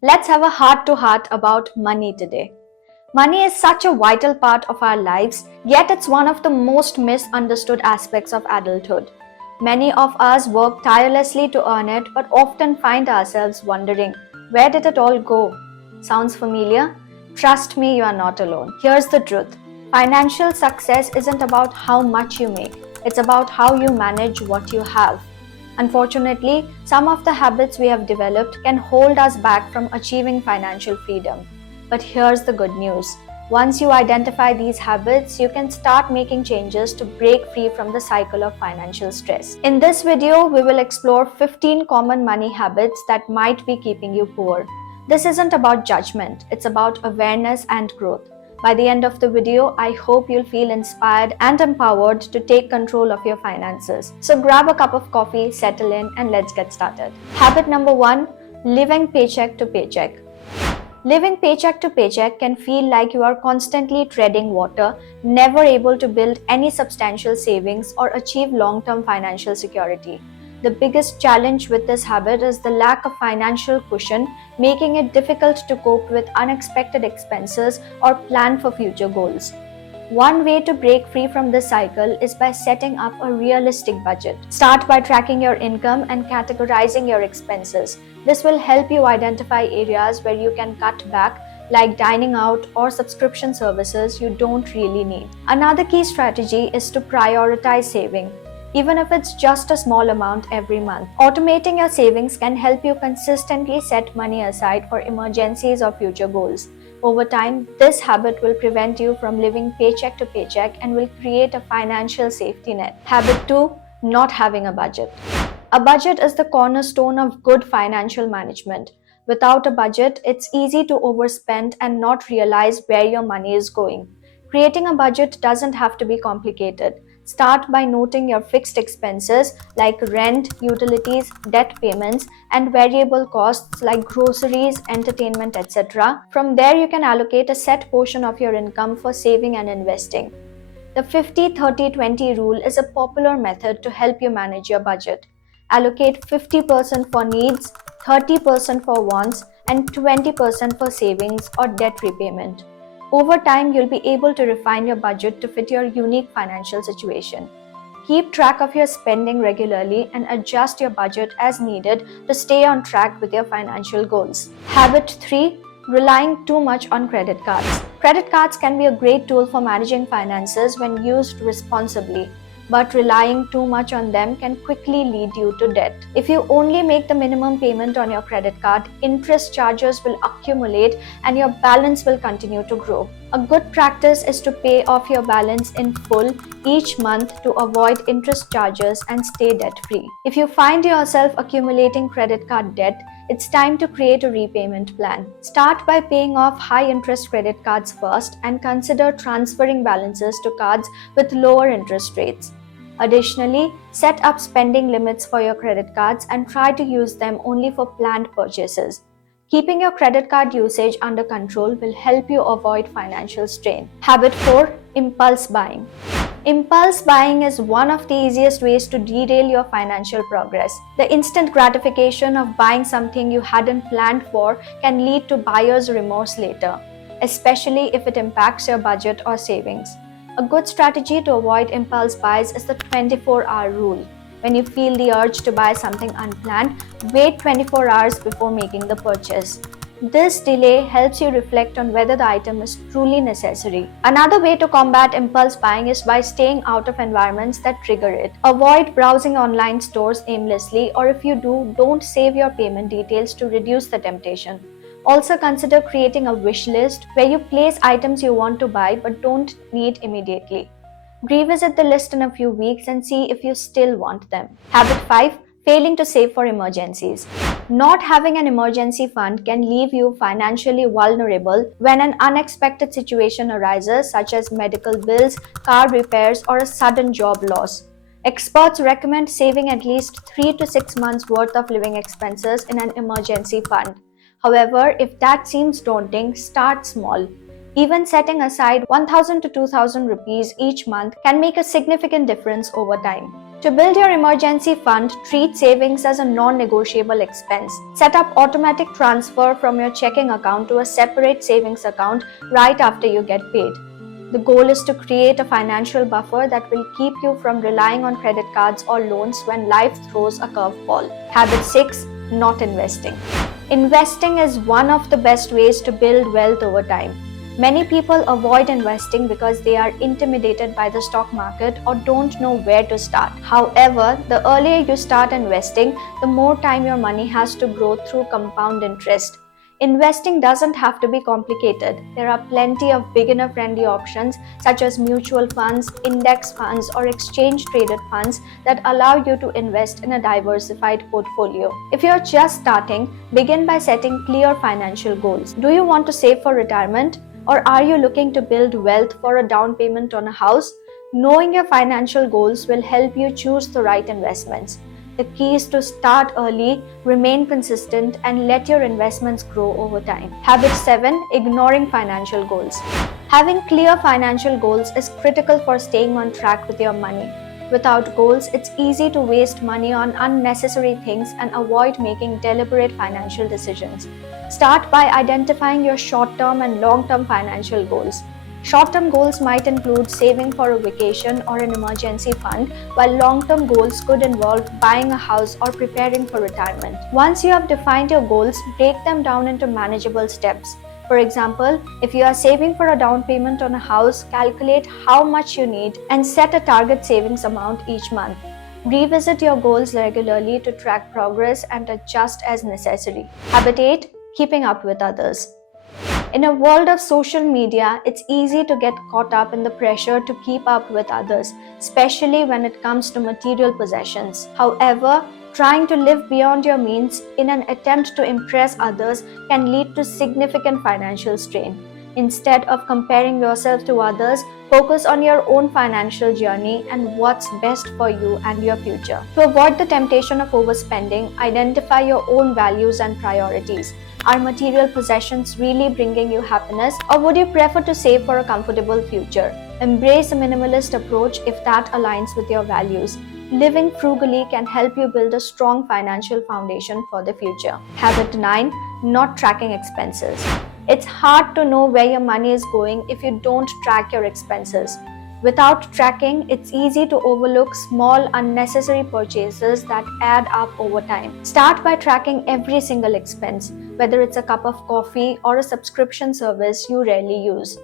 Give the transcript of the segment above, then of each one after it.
Let's have a heart-to-heart about money today. Money is such a vital part of our lives, yet it's one of the most misunderstood aspects of adulthood. Many of us work tirelessly to earn it, but often find ourselves wondering, where did it all go? Sounds familiar? Trust me, you are not alone. Here's the truth. Financial success isn't about how much you make. It's about how you manage what you have. Unfortunately, some of the habits we have developed can hold us back from achieving financial freedom. But here's the good news. Once you identify these habits, you can start making changes to break free from the cycle of financial stress. In this video, we will explore 15 common money habits that might be keeping you poor. This isn't about judgment, it's about awareness and growth. By the end of the video, I hope you'll feel inspired and empowered to take control of your finances. So grab a cup of coffee, settle in, and let's get started. Habit number 1, living paycheck to paycheck. Living paycheck to paycheck can feel like you are constantly treading water, never able to build any substantial savings or achieve long-term financial security. The biggest challenge with this habit is the lack of financial cushion, making it difficult to cope with unexpected expenses or plan for future goals. One way to break free from this cycle is by setting up a realistic budget. Start by tracking your income and categorizing your expenses. This will help you identify areas where you can cut back, like dining out or subscription services you don't really need. Another key strategy is to prioritize saving, even if it's just a small amount every month. Automating your savings can help you consistently set money aside for emergencies or future goals. Over time, this habit will prevent you from living paycheck to paycheck and will create a financial safety net. Habit 2, not having a budget. A budget is the cornerstone of good financial management. Without a budget, it's easy to overspend and not realize where your money is going. Creating a budget doesn't have to be complicated. Start by noting your fixed expenses like rent, utilities, debt payments, and variable costs like groceries, entertainment, etc. From there, you can allocate a set portion of your income for saving and investing. The 50-30-20 rule is a popular method to help you manage your budget. Allocate 50% for needs, 30% for wants, and 20% for savings or debt repayment. Over time, you'll be able to refine your budget to fit your unique financial situation. Keep track of your spending regularly and adjust your budget as needed to stay on track with your financial goals. Habit 3, relying too much on credit cards. Credit cards can be a great tool for managing finances when used responsibly, but relying too much on them can quickly lead you to debt. If you only make the minimum payment on your credit card, interest charges will accumulate and your balance will continue to grow. A good practice is to pay off your balance in full each month to avoid interest charges and stay debt-free. If you find yourself accumulating credit card debt, it's time to create a repayment plan. Start by paying off high-interest credit cards first and consider transferring balances to cards with lower interest rates. Additionally, set up spending limits for your credit cards and try to use them only for planned purchases. Keeping your credit card usage under control will help you avoid financial strain. Habit 4, impulse buying. Impulse buying is one of the easiest ways to derail your financial progress. The instant gratification of buying something you hadn't planned for can lead to buyer's remorse later, especially if it impacts your budget or savings. A good strategy to avoid impulse buys is the 24-hour rule. When you feel the urge to buy something unplanned, wait 24 hours before making the purchase. This delay helps you reflect on whether the item is truly necessary. Another way to combat impulse buying is by staying out of environments that trigger it. Avoid browsing online stores aimlessly, or if you do, don't save your payment details to reduce the temptation. Also consider creating a wish list where you place items you want to buy but don't need immediately. Revisit the list in a few weeks and see if you still want them. Habit 5, failing to save for emergencies. Not having an emergency fund can leave you financially vulnerable when an unexpected situation arises, such as medical bills, car repairs, or a sudden job loss. Experts recommend saving at least 3 to 6 months worth of living expenses in an emergency fund. However, if that seems daunting, start small. Even setting aside 1,000 to 2,000 rupees each month can make a significant difference over time. To build your emergency fund, treat savings as a non-negotiable expense. Set up automatic transfer from your checking account to a separate savings account right after you get paid. The goal is to create a financial buffer that will keep you from relying on credit cards or loans when life throws a curveball. Habit 6. Not investing. Investing is one of the best ways to build wealth over time. Many people avoid investing because they are intimidated by the stock market or don't know where to start. However, the earlier you start investing, the more time your money has to grow through compound interest. Investing doesn't have to be complicated. There are plenty of beginner-friendly options such as mutual funds, index funds, or exchange-traded funds that allow you to invest in a diversified portfolio. If you're just starting, begin by setting clear financial goals. Do you want to save for retirement? Or are you looking to build wealth for a down payment on a house? Knowing your financial goals will help you choose the right investments. The key is to start early, remain consistent, and let your investments grow over time. Habit 7. Ignoring financial goals. Having clear financial goals is critical for staying on track with your money. Without goals, it's easy to waste money on unnecessary things and avoid making deliberate financial decisions. Start by identifying your short-term and long-term financial goals. Short-term goals might include saving for a vacation or an emergency fund, while long-term goals could involve buying a house or preparing for retirement. Once you have defined your goals, break them down into manageable steps. For example, if you are saving for a down payment on a house, calculate how much you need and set a target savings amount each month. Revisit your goals regularly to track progress and adjust as necessary. Habit 8. Keeping up with others. In a world of social media, it's easy to get caught up in the pressure to keep up with others, especially when it comes to material possessions. However, trying to live beyond your means in an attempt to impress others can lead to significant financial strain. Instead of comparing yourself to others, focus on your own financial journey and what's best for you and your future. To avoid the temptation of overspending, identify your own values and priorities. Are material possessions really bringing you happiness, or would you prefer to save for a comfortable future? Embrace a minimalist approach if that aligns with your values. Living frugally can help you build a strong financial foundation for the future. Habit 9. Not tracking expenses. It's hard to know where your money is going if you don't track your expenses. Without tracking, it's easy to overlook small, unnecessary purchases that add up over time. Start by tracking every single expense, whether it's a cup of coffee or a subscription service you rarely use.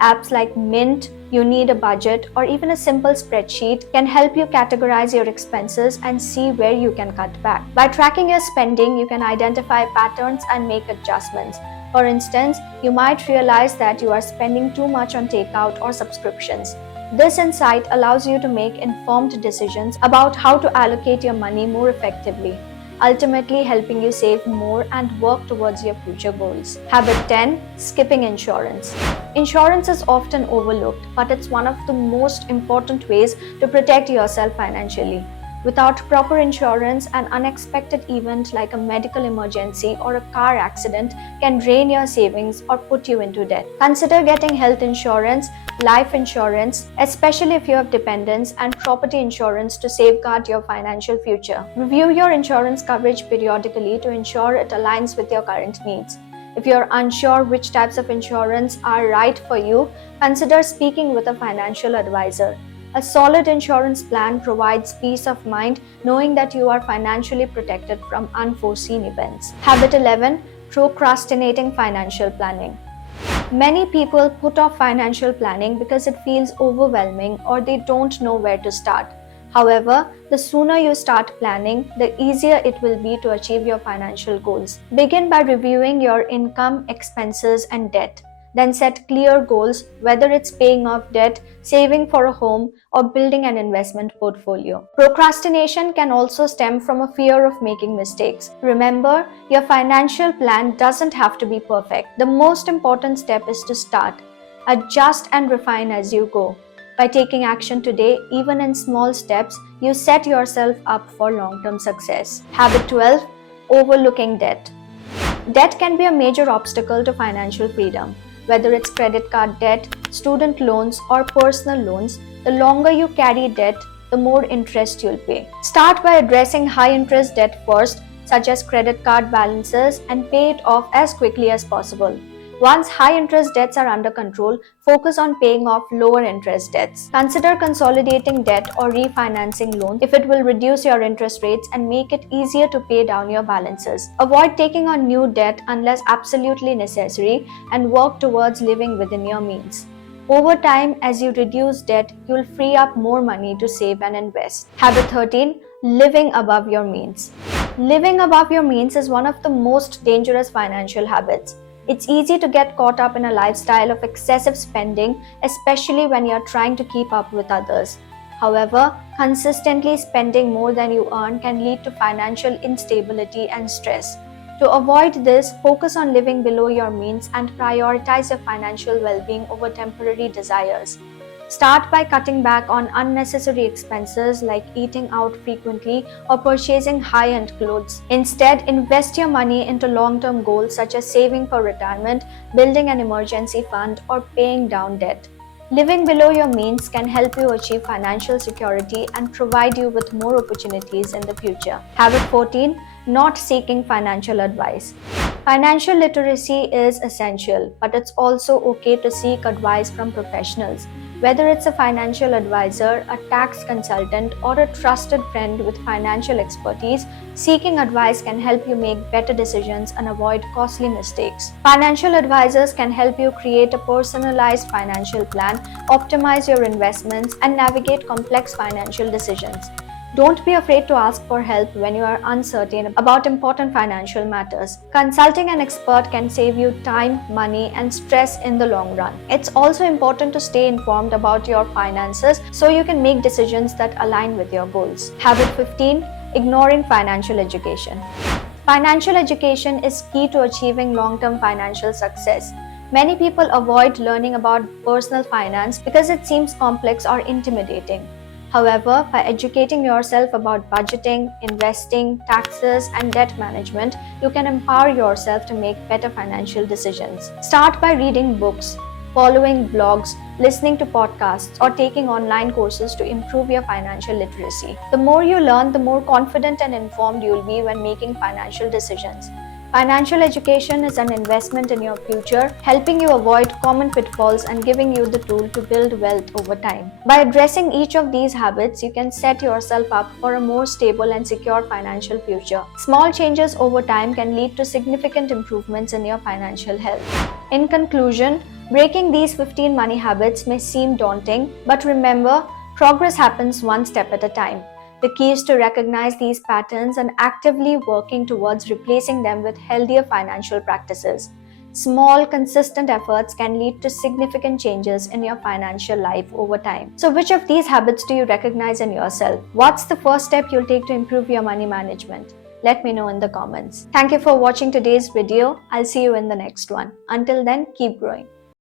Apps like Mint, You Need a Budget, or even a simple spreadsheet can help you categorize your expenses and see where you can cut back. By tracking your spending, you can identify patterns and make adjustments. For instance, you might realize that you are spending too much on takeout or subscriptions. This insight allows you to make informed decisions about how to allocate your money more effectively, ultimately helping you save more and work towards your future goals. Habit 10. Skipping insurance. Insurance is often overlooked, but it's one of the most important ways to protect yourself financially. Without proper insurance, an unexpected event like a medical emergency or a car accident can drain your savings or put you into debt. Consider getting health insurance, life insurance, especially if you have dependents, and property insurance to safeguard your financial future. Review your insurance coverage periodically to ensure it aligns with your current needs. If you're unsure which types of insurance are right for you, consider speaking with a financial advisor. A solid insurance plan provides peace of mind knowing that you are financially protected from unforeseen events. Habit 11. Procrastinating financial planning. Many people put off financial planning because it feels overwhelming or they don't know where to start. However, the sooner you start planning, the easier it will be to achieve your financial goals. Begin by reviewing your income, expenses, and debt. Then set clear goals, whether it's paying off debt, saving for a home, or building an investment portfolio. Procrastination can also stem from a fear of making mistakes. Remember, your financial plan doesn't have to be perfect. The most important step is to start. Adjust and refine as you go. By taking action today, even in small steps, you set yourself up for long-term success. Habit 12. Overlooking debt. Debt can be a major obstacle to financial freedom. Whether it's credit card debt, student loans, or personal loans, the longer you carry debt, the more interest you'll pay. Start by addressing high interest debt first, such as credit card balances, and pay it off as quickly as possible. Once high interest debts are under control, focus on paying off lower interest debts. Consider consolidating debt or refinancing loans if it will reduce your interest rates and make it easier to pay down your balances. Avoid taking on new debt unless absolutely necessary and work towards living within your means. Over time, as you reduce debt, you'll free up more money to save and invest. Habit 13. Living above your means. Living above your means is one of the most dangerous financial habits. It's easy to get caught up in a lifestyle of excessive spending, especially when you're trying to keep up with others. However, consistently spending more than you earn can lead to financial instability and stress. To avoid this, focus on living below your means and prioritize your financial well-being over temporary desires. Start by cutting back on unnecessary expenses like eating out frequently or purchasing high-end clothes. Instead, invest your money into long-term goals such as saving for retirement, building an emergency fund, or paying down debt. Living below your means can help you achieve financial security and provide you with more opportunities in the future. Habit 14. Not seeking financial advice. Financial literacy is essential, but it's also okay to seek advice from professionals. Whether it's a financial advisor, a tax consultant, or a trusted friend with financial expertise, seeking advice can help you make better decisions and avoid costly mistakes. Financial advisors can help you create a personalized financial plan, optimize your investments, and navigate complex financial decisions. Don't be afraid to ask for help when you are uncertain about important financial matters. Consulting an expert can save you time, money, and stress in the long run. It's also important to stay informed about your finances so you can make decisions that align with your goals. Habit 15. Ignoring financial education. Financial education is key to achieving long-term financial success. Many people avoid learning about personal finance because it seems complex or intimidating. However, by educating yourself about budgeting, investing, taxes, and debt management, you can empower yourself to make better financial decisions. Start by reading books, following blogs, listening to podcasts, or taking online courses to improve your financial literacy. The more you learn, the more confident and informed you'll be when making financial decisions. Financial education is an investment in your future, helping you avoid common pitfalls and giving you the tool to build wealth over time. By addressing each of these habits, you can set yourself up for a more stable and secure financial future. Small changes over time can lead to significant improvements in your financial health. In conclusion, breaking these 15 money habits may seem daunting, but remember, progress happens one step at a time. The key is to recognize these patterns and actively working towards replacing them with healthier financial practices. Small, consistent efforts can lead to significant changes in your financial life over time. So, which of these habits do you recognize in yourself? What's the first step you'll take to improve your money management? Let me know in the comments. Thank you for watching today's video. I'll see you in the next one. Until then, keep growing.